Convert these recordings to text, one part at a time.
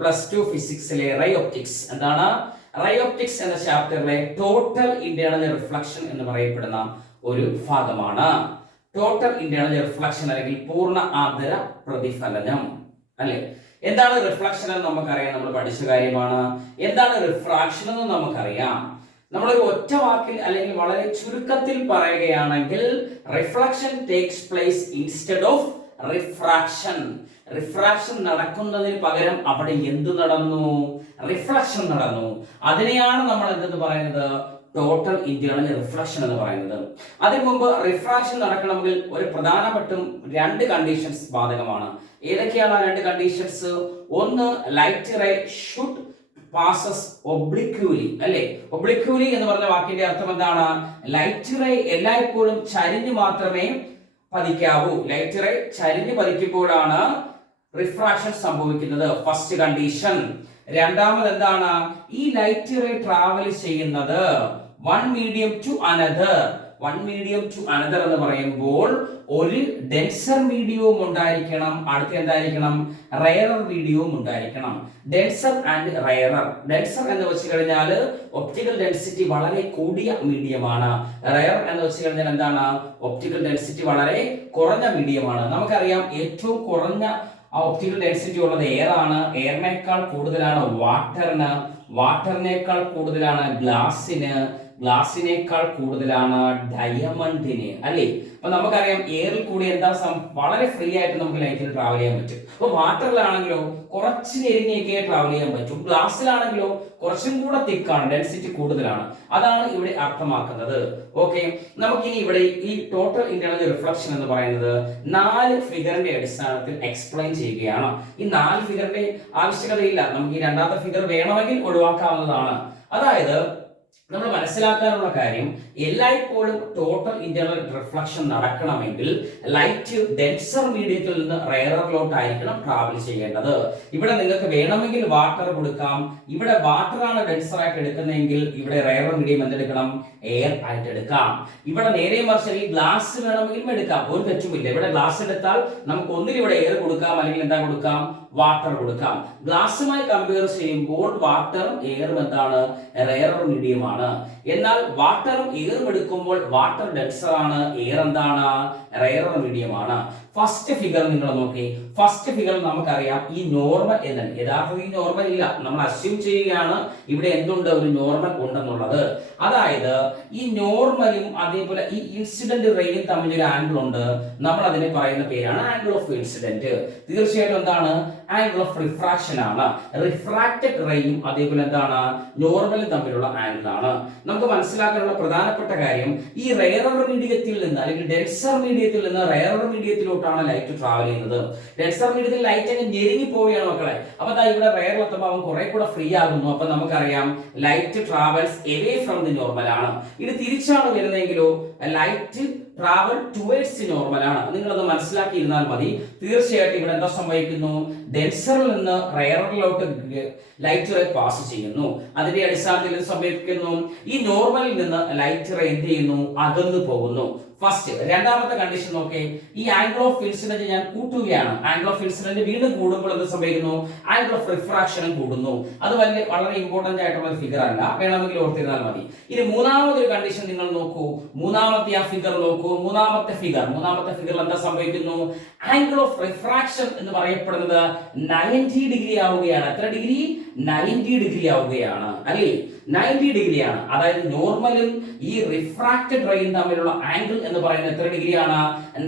+2 ഫിസിക്സിലെ ray optics. എന്താണ് ray optics എന്ന ചാപ്റ്ററിലെ total internal reflection എന്ന് പറയപ്പെടുന്ന ഒരു ഭാഗമാണ്. ടോട്ടൽ ഇന്റേണൽ റിഫ്ലക്ഷൻ അല്ലെങ്കിൽ പൂർണ്ണ ആന്തര പ്രതിഫലനം അല്ലെ. എന്താണ് റിഫ്ലക്ഷൻ എന്ന് നമുക്കറിയാം, നമ്മൾ പഠിച്ച കാര്യമാണ്. എന്താണ് റിഫ്രാക്ഷൻ എന്ന് നമുക്കറിയാം. നമ്മളൊരു ഒറ്റ വാക്കിൽ അല്ലെങ്കിൽ വളരെ ചുരുക്കത്തിൽ പറയുകയാണെങ്കിൽ reflection takes place instead of refraction. Refraction നടക്കുന്നതിന് പകരം അവിടെ എന്ത് നടന്നു? റിഫ്ലക്ഷൻ നടന്നു. അതിനെയാണ് നമ്മൾ എന്തെന്ന് പറയുന്നത്? ടോട്ടൽ ഇന്റേണൽ റിഫ്ലക്ഷൻ എന്ന് പറയുന്നത്. അതിനു മുമ്പ് റിഫ്രാക്ഷൻ നടക്കണമെങ്കിൽ ഒരു പ്രധാനപ്പെട്ടും 2 കണ്ടീഷൻസ് ബാധകമാണ്. ഏതൊക്കെയാണ് ആ 2 കണ്ടീഷൻസ്? ഒന്ന്, ലൈറ്റ് റേ ഷുഡ് പാസസ് ഒബ്ലിക്യൂലി അല്ലെ. ഒബ്ലിക്യൂലി എന്ന് പറഞ്ഞ വാക്കിന്റെ അർത്ഥം എന്താണ്? ലൈറ്റ് റേ എല്ലായ്പ്പോഴും ചരിഞ്ഞു മാത്രമേ പതിക്കാവൂ. ലൈറ്റ് റേ ചരിഞ്ഞു പതിക്കുമ്പോഴാണ് റിഫ്രാക്ഷൻ സംഭവിക്കുന്നത്. First condition. രണ്ടാമത് എന്താണ്? ഈ ലൈറ്റ് റേ ട്രാവൽ ചെയ്യുന്നത് one medium to another. One medium to another എന്ന് പറയുമ്പോൾ ഒരു ഡെൻസർ മീഡിയവും ഉണ്ടായിരിക്കണം, അടുത്ത എന്തായിരിക്കണം? റയറർ മീഡിയവും ഉണ്ടായിരിക്കണം. Denser and rarer. ഡെൻസർ എന്ന് വെച്ച് കഴിഞ്ഞാൽ ഒപ്റ്റിക്കൽ ഡെൻസിറ്റി വളരെ കൂടിയ മീഡിയമാണ്. റയർ എന്ന് വെച്ച് കഴിഞ്ഞാൽ എന്താണ്? ഒപ്റ്റിക്കൽ ഡെൻസിറ്റി വളരെ കുറഞ്ഞ മീഡിയമാണ്. നമുക്കറിയാം ഏറ്റവും കുറഞ്ഞ ഒപ്റ്റിക്കൽ ഡെൻസിറ്റി ഉള്ളത് എയർ ആണ്. എയറിനേക്കാൾ കൂടുതലാണ് വാട്ടറിന്. വാട്ടറിനേക്കാൾ കൂടുതലാണ് ഗ്ലാസിന്. ഗ്ലാസിനേക്കാൾ കൂടുതലാണ് ഡയമണ്ടിന് അല്ലേ. അപ്പൊ നമുക്കറിയാം എയറിൽ കൂടി എന്താ വളരെ ഫ്രീ ആയിട്ട് നമുക്ക് ലൈറ്റിൽ ട്രാവൽ ചെയ്യാൻ പറ്റും. അപ്പൊ വാട്ടറിലാണെങ്കിലോ കുറച്ച് നെരിഞ്ഞേക്കേ ട്രാവൽ ചെയ്യാൻ പറ്റും. ഗ്ലാസ്സിലാണെങ്കിലോ കുറച്ചും കൂടെ തിക്കാണ്, ഡെൻസിറ്റി കൂടുതലാണ്. അതാണ് ഇവിടെ അർത്ഥമാക്കുന്നത്. ഓക്കെ, നമുക്കിനി ഇവിടെ ഈ ടോട്ടൽ ഇന്റേണൽ റിഫ്ലക്ഷൻ എന്ന് പറയുന്നത് 4 ഫിഗറിന്റെ അടിസ്ഥാനത്തിൽ എക്സ്പ്ലെയിൻ ചെയ്യുകയാണ്. ഈ 4 ഫിഗറിന്റെ ആവശ്യകതയില്ല, നമുക്ക് ഈ രണ്ടാമത്തെ ഫിഗർ വേണമെങ്കിൽ ഒഴിവാക്കാവുന്നതാണ്. അതായത് നമ്മൾ മനസ്സിലാക്കാനുള്ള കാര്യം, എല്ലായ്പ്പോഴും ടോട്ടൽ ഇന്റേണൽ റിഫ്ലക്ഷൻ നടക്കണമെങ്കിൽ ലൈറ്റ് ഡെൻസർ മീഡിയത്തിൽ നിന്ന് റയറിലോട്ടായിരിക്കണം ട്രാവൽ ചെയ്യേണ്ടത്. ഇവിടെ നിങ്ങൾക്ക് വേണമെങ്കിൽ വാട്ടർ കൊടുക്കാം. ഇവിടെ വാട്ടർ ആണ് ഡെൻസർ ആയിട്ട് എടുക്കുന്നതെങ്കിൽ ഇവിടെ റയർ മീഡിയം എന്തെടുക്കണം? എയർ ആയിട്ട് എടുക്കാം. ഇവിടെ നേരെ മറിച്ച് ഈ ഗ്ലാസ് വേണമെങ്കിലും എടുക്കാം, ഒരു തെറ്റുമില്ല. ഇവിടെ ഗ്ലാസ് എടുത്താൽ നമുക്ക് ഒന്നിൽ ഇവിടെ എയർ കൊടുക്കാം, അല്ലെങ്കിൽ എന്താ കൊടുക്കാം? വാട്ടർ കൊടുക്കാം. ഗ്ലാസുമായി കമ്പയർ ചെയ്യുമ്പോൾ വാട്ടറും എയറും എന്താണ്? റയർ മീഡിയമാണ്. എന്നാൽ വാട്ടറും എയറും എടുക്കുമ്പോൾ വാട്ടർ ഡെൻസർ ആണ്, എയർ എന്താണ്? റയർ മീഡിയമാണ്. ഫസ്റ്റ് ഫിഗർ നിങ്ങൾ നോക്കി. ഫസ്റ്റ് ഫിഗർ നമുക്കറിയാം ഈ നോർമൽ എന്നാണ്. യഥാർത്ഥത്തിൽ ഈ നോർമൽ ഇല്ല, നമ്മൾ അസ്യൂം ചെയ്യുകയാണ് ഇവിടെ എന്തുണ്ട്? ഒരു നോർമൽ ഉണ്ടെന്നുള്ളത്. അതായത് ഈ നോർമലും അതേപോലെ ഈ ഇൻസിഡന്റ് റേയും തമ്മിൽ ഒരു ആംഗിൾ ഉണ്ട്. നമ്മൾ അതിനെ പറയുന്ന പേരാണ് ആംഗിൾ ഓഫ് ഇൻസിഡന്റ്. തീർച്ചയായിട്ടും എന്താണ്? ആംഗിൾ ഓഫ് റിഫ്രാക്ഷൻ ആണ്. റിഫ്രാക്റ്റഡ് റേയും അതേപോലെ എന്താണ്? നോർമലും തമ്മിലുള്ള ആംഗിൾ ആണ്. നമുക്ക് മനസ്സിലാക്കാനുള്ള പ്രധാനപ്പെട്ട കാര്യം, ഈ റയറർ മീഡിയത്തിൽ നിന്ന് അല്ലെങ്കിൽ ഡെൻസർ മീഡിയത്തിൽ നിന്ന് റയറർ മീഡിയത്തിലോട്ടാണ് ലൈറ്റ് ട്രാവൽ ചെയ്യുന്നത്. ഡെൻസർ മീഡിയത്തിൽ ലൈറ്റ് അങ്ങ് ഞെരുങ്ങി പോവുകയാണ് മക്കളെ. അപ്പൊ ഇവിടെ റയറിലെത്തുമ്പോൾ അവൻ കുറെ കൂടെ ഫ്രീ ആകുന്നു. അപ്പൊ നമുക്കറിയാം light travels away from the normal ആണ്. ഇത് തിരിച്ചാണ് വരുന്നതെങ്കിലോ ലൈറ്റ് ട്രാവൽ ടുവേർഡ്സ് നോർമൽ ആണ്. നിങ്ങളത് മനസ്സിലാക്കിയിരുന്നാൽ മതി. തീർച്ചയായിട്ടും ഇവിടെ എന്താ സംഭവിക്കുന്നു? ഡെൻസറിൽ നിന്ന് റയറിലോട്ട് ലൈറ്റ് റേ പാസ് ചെയ്യുന്നു. അതിന്റെ അടിസ്ഥാനത്തിൽ എന്ത് സംഭവിക്കുന്നു? ഈ നോർമലിൽ നിന്ന് ലൈറ്റ് റേ എന്ത് ചെയ്യുന്നു? അകന്നു പോകുന്നു. ഫസ്റ്റ്. രണ്ടാമത്തെ കണ്ടീഷൻ നോക്കേ. ഈ ആംഗിൾ ഓഫ് ഇൻസിഡന്റ് ഞാൻ കൂട്ടുകയാണ്. ആംഗിൾ ഓഫ് ഇൻസിഡന്റ് വീണ്ടും കൂടുമ്പോൾ എന്ത് സംഭവിക്കുന്നു? ആംഗിൾ ഓഫ് റിഫ്രാക്ഷനും കൂടുന്നു. അത് വളരെ ഇമ്പോർട്ടന്റ് ആയിട്ടുള്ള ഫിഗർ അല്ല, വേണമെങ്കിൽ ഓർത്തിരുന്നാൽ മതി. ഇനി മൂന്നാമതൊരു കണ്ടീഷൻ നിങ്ങൾ നോക്കൂ. മൂന്നാമത്തെ ആ ഫിഗർ നോക്കൂ. മൂന്നാമത്തെ ഫിഗറിൽ എന്താ സംഭവിക്കുന്നു? ആംഗിൾ ഓഫ് റിഫ്രാക്ഷൻ എന്ന് പറയപ്പെടുന്നത് 90 ഡിഗ്രി ആവുകയാണ്. എത്ര ഡിഗ്രി? 90 ഡിഗ്രി ആവുകയാണ് അല്ലേ. 90 ഡിഗ്രിയാണ്. അതായത് നോർമലും ഈ റിഫ്രാക്റ്റഡ് റേയും തമ്മിലുള്ള ആംഗിൾ എന്ന് പറയുന്നത് എത്ര ഡിഗ്രിയാണ്?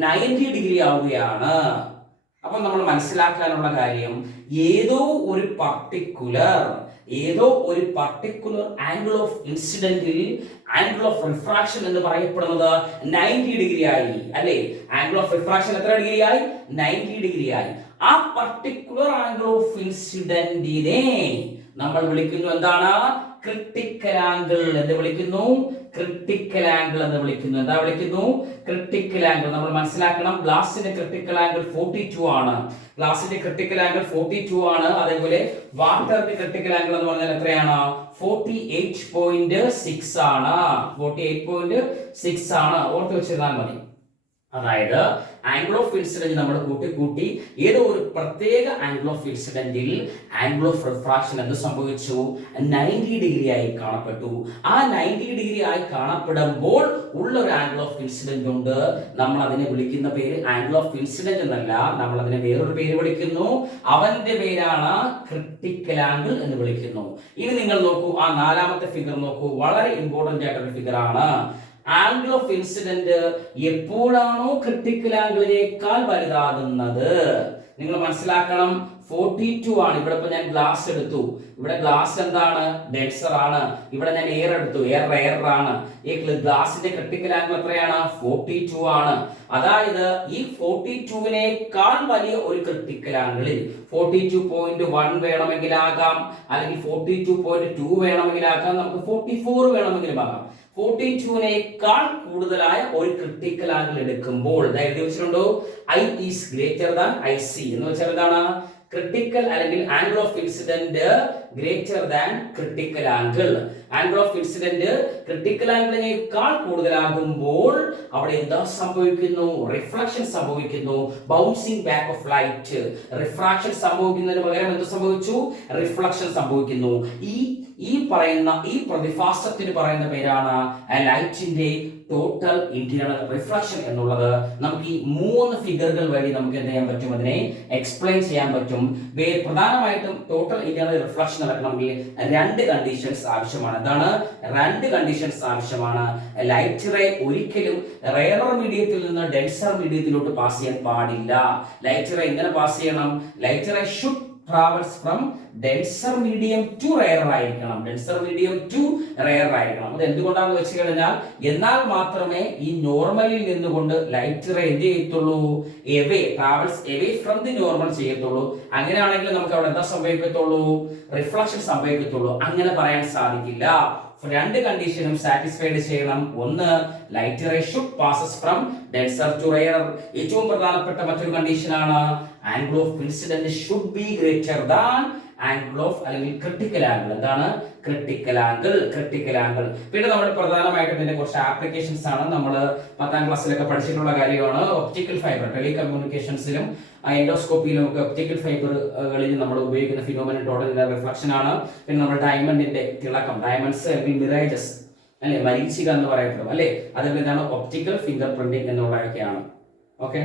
90 ഡിഗ്രി ആവുകയാണ്. അപ്പൊ നമ്മൾ മനസ്സിലാക്കാനുള്ള കാര്യം, ഏതോ ഒരു പർട്ടിക്കുലർ ആംഗിൾ ഓഫ് ഇൻസിഡന്റിൽ ആംഗിൾ ഓഫ് റിഫ്രാക്ഷൻ എന്ന് പറയപ്പെടുന്നത് 90 ഡിഗ്രി ആയി അല്ലേ. ആംഗിൾ ഓഫ് റിഫ്രാക്ഷൻ എത്ര ഡിഗ്രി ആയി? 90 ഡിഗ്രി ആയി. ആ പർട്ടിക്കുലർ ആംഗിൾ ഓഫ് ഇൻസിഡന്റിനെ നമ്മൾ വിളിക്കുന്നു എന്താണ്? ക്രിട്ടിക്കൽ ആംഗിൾ എന്ന് വിളിക്കുന്നു. ക്രിട്ടിക്കൽ ആംഗിൾ എന്ന് വിളിക്കുന്നു. എന്താ വിളിക്കുന്നു? Critical angle. നമ്മൾ മനസ്സിലാക്കണം, ഗ്ലാസിന്റെ ക്രിട്ടിക്കൽ ആംഗിൾ 42 ആണ്. ഗ്ലാസിന്റെ ക്രിട്ടിക്കൽ ആംഗിൾ 42 ആണ്. അതേപോലെ വാട്ടറിന്റെ ക്രിട്ടിക്കൽ ആംഗിൾ എന്ന് പറഞ്ഞാൽ എത്രയാണ്? 48.6 ആണ്. 48.6 ആണ്. ഓർത്ത് വെച്ചിരുന്നാൽ മതി. അതായത് ആംഗിൾ ഓഫ് ഇൻസിഡന്റ് നമ്മൾ കൂട്ടി ഏതോ ഒരു പ്രത്യേക ആംഗിൾ ഓഫ് ഇൻസിഡന്റിൽ ആംഗിൾ ഓഫ് റിഫ്രാക്ഷൻ എന്ത് സംഭവിച്ചു? 90 ഡിഗ്രി ആയി കാണപ്പെട്ടു. ആ 90 ഡിഗ്രി ആയി കാണപ്പെടുമ്പോൾ ഉള്ള ഒരു ആംഗിൾ ഓഫ് ഇൻസിഡന്റ് ഉണ്ട്. നമ്മൾ അതിനെ വിളിക്കുന്ന പേര് ആംഗിൾ ഓഫ് ഇൻസിഡന്റ് എന്നല്ല, നമ്മൾ അതിനെ വേറൊരു പേര് വിളിക്കുന്നു. അവന്റെ പേരാണ് ക്രിട്ടിക്കൽ ആംഗിൾ എന്ന് വിളിക്കുന്നു. ഇനി നിങ്ങൾ നോക്കൂ, ആ നാലാമത്തെ ഫിഗർ നോക്കൂ, വളരെ ഇമ്പോർട്ടന്റ് ആയിട്ടൊരു ഫിഗർ ആണ്. ആംഗിൾ ഓഫ് ഇൻസിഡന്റ് എപ്പോഴാണോ ക്രിട്ടിക്കൽ ആംഗിളിനേക്കാൾ വലുതാകുന്നത്, നിങ്ങൾ മനസ്സിലാക്കണം. 42 ആണ്. ഇവിടെ ഇപ്പൊ ഞാൻ ഗ്ലാസ് എടുത്തു. ഇവിടെ ഗ്ലാസ് എന്താണ്? ഡെൻസർ ആണ്. ഇവിടെ ഞാൻ എയർ എടുത്തു, എയർ റെയർ ആണ്. ഈ ഗ്ലാസിന്റെ ക്രിട്ടിക്കൽ ആംഗിൾ എത്രയാണ്? 42 ആണ്. അതായത് ഈ 42വിനേക്കാൾ വലിയ ഒരു ക്രിട്ടിക്കൽ ആംഗിളിൽ 42.1 വേണമെങ്കിലാകാം, അല്ലെങ്കിൽ 42.2 വേണമെങ്കിലാകാം, നമുക്ക് 44 വേണമെങ്കിലും ആകാം. 42വിനേക്കാൾ കൂടുതലായ ഒരു ക്രിട്ടിക്കൽ ആംഗിൾ എടുക്കുമ്പോൾ എഴുതി വെച്ചിട്ടുണ്ടോ? I is greater than i c എന്ന് വെച്ചാൽ എന്താണ്? ക്രിട്ടിക്കൽ അല്ലെങ്കിൽ angle of incident greater than critical angle. Angle of incident critical ആംഗിളിനേക്കാൾ കൂടുതലാകുമ്പോൾ അവിടെ എന്താ സംഭവിക്കുന്നു? റിഫ്ലക്ഷൻ സംഭവിക്കുന്നു. Bouncing back of light. Refraction സംഭവിക്കുന്നതിന് പകരം എന്ത് സംഭവിച്ചു? റിഫ്ലക്ഷൻ സംഭവിക്കുന്നു. ഈ പ്രതിഭാസത്തിന് പറയുന്ന പേരാണ് ലൈറ്റിന്റെ ടോട്ടൽ ഇന്റേണൽ റിഫ്ലക്ഷൻ എന്നുള്ളത്. നമുക്ക് ഈ 3 ഫിഗറുകൾ വഴി നമുക്ക് എന്ത് ചെയ്യാൻ പറ്റും? അതിനെ എക്സ്പ്ലെയിൻ ചെയ്യാൻ പറ്റും. പ്രധാനമായിട്ടും ടോട്ടൽ ഇന്റേണൽ റിഫ്ലക്ഷൻ നടക്കണമെങ്കിൽ 2 കണ്ടീഷൻസ് ആവശ്യമാണ്. എന്താണ്? 2 കണ്ടീഷൻസ് ആവശ്യമാണ്. ലൈറ്റ് റേ ഒരിക്കലും റെയറർ മീഡിയത്തിൽ നിന്ന് ഡെൻസർ മീഡിയത്തിലോട്ട് പാസ് ചെയ്യാൻ പാടില്ല. ലൈറ്റ് റേ എങ്ങനെ പാസ് ചെയ്യണം? Light ray should travels from denser medium to rarer ആയിരിക്കണം. denser medium to rarer ആയിരിക്കണം. അത് എന്തുകൊണ്ടാണെന്ന് വെച്ച് കഴിഞ്ഞാൽ, എന്നാൽ മാത്രമേ ഈ നോർമലിൽ നിന്നുകൊണ്ട് ലൈറ്റ് റേ എന്ത് ചെയ്യത്തുള്ളൂ? travels away from the normal ചെയ്യത്തുള്ളൂ. അങ്ങനെയാണെങ്കിൽ നമുക്ക് അവിടെ എന്താ സംഭവിക്കത്തുള്ളൂ? റിഫ്ലക്ഷൻ സംഭവിക്കത്തുള്ളൂ. അങ്ങനെ പറയാൻ സാധിക്കില്ല. 2 കണ്ടീഷനും സാറ്റിസ്ഫൈഡ് ചെയ്യണം. ഒന്ന്, light ray should passes from denser to rare. ഏറ്റവും പ്രധാനപ്പെട്ട മറ്റൊരു കണ്ടീഷനാണ് angle of incident should be greater than angle of അല്ലെങ്കിൽ ക്രിട്ടിക്കൽ ആംഗിൾ. എന്താണ്? Critical angle. പിന്നെ നമ്മൾ പ്രധാനമായിട്ടും ഇതിന്റെ കുറച്ച് ആപ്ലിക്കേഷൻസ് ആണ്. നമ്മൾ 10ാം ക്ലാസ്സിലൊക്കെ പഠിച്ചിട്ടുള്ള കാര്യമാണ്. ഒപ്റ്റിക്കൽ ഫൈബർ, ടെലികമ്മ്യൂണിക്കേഷൻസിലും എൻഡോസ്കോപ്പിയിലും ഒക്കെ ഒപ്റ്റിക്കൽ ഫൈബറുകളിൽ നമ്മൾ ഉപയോഗിക്കുന്ന ഫിനോമിനൻ ടോട്ടൽ റിഫ്ലക്ഷൻ ആണ്. പിന്നെ നമ്മൾ ഡയമണ്ടിന്റെ തിളക്കം, ഡയമണ്ട്സ് അല്ലെങ്കിൽ മിറേജസ് അല്ലെ, മരീചിക എന്ന് പറയപ്പെടും അല്ലെ, അതിൽ എന്താണ്? ഒപ്റ്റിക്കൽ ഫിംഗർ പ്രിന്റിംഗ് എന്നുള്ളതൊക്കെയാണ്. ഓക്കെ.